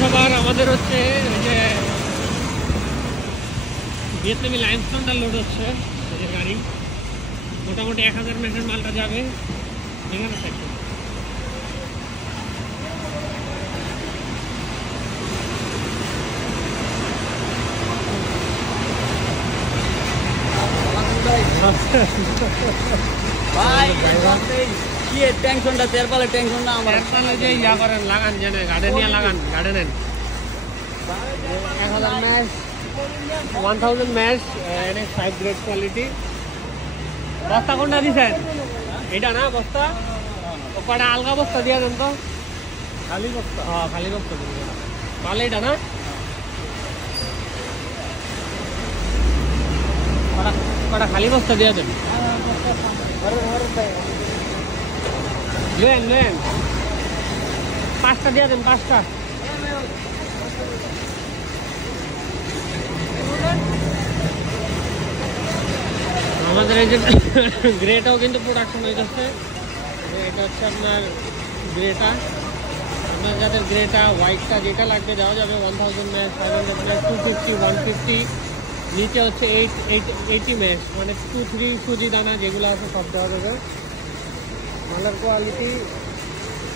সবার আমাদের হচ্ছে ওই যে ভিয়েতনামি লাইমস্টোনটা লোড হচ্ছে এই গাড়ি মোটামুটি 1000 মেট্রিক মালটা যাবে এখানে থেকে। ভাই কি টেনশনটা তেরপালে টেনশন না আমার তেরপালে যে ইয়া করেন লাগান জেনে গার্ডেনিয়া লাগান গার্ডেনেন 1000 ম্যাশ 1000 ম্যাশ এনে 5 গ্রেড কোয়ালিটি। বস্তা কোনটা দিছেন এটা না বস্তা ওটা আলগা বস্তা দিয়ে দেন তো খালি বস্তা। হ্যাঁ খালি বস্তা দিন ভালো এটা না ওটা খালি বস্তা দিয়ে দেন লেন লেন 5টা দিয়ে দেন 5টা। আমাদের এই যে গ্রেটাও কিন্তু প্রোডাকশন হয়ে যাচ্ছে। এটা হচ্ছে আপনার গ্রেটা আপনার যাদের গ্রেটা হোয়াইটটা যেটা লাগবে দেওয়া যাবে 1000 ম্যাশ 500 ম্যাশ 250 150 নিচে হচ্ছে 80 ম্যাশ মানে 2-3 সুজি দানা যেগুলো আছে সব দেওয়া যাবে। মালের কোয়ালিটি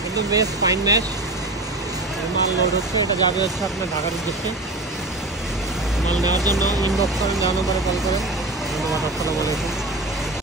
কিন্তু বেশ ফাইন ম্যাশ মাল লোড হচ্ছে এটা যাবে হচ্ছে আপনার ঢাকার উদ্দেশ্যে। মাল নেওয়ার জন্য ইনবক্স করেন, দেওয়া নম্বরে কল করেন। ধন্যবাদ, আসসালামু আলাইকুম।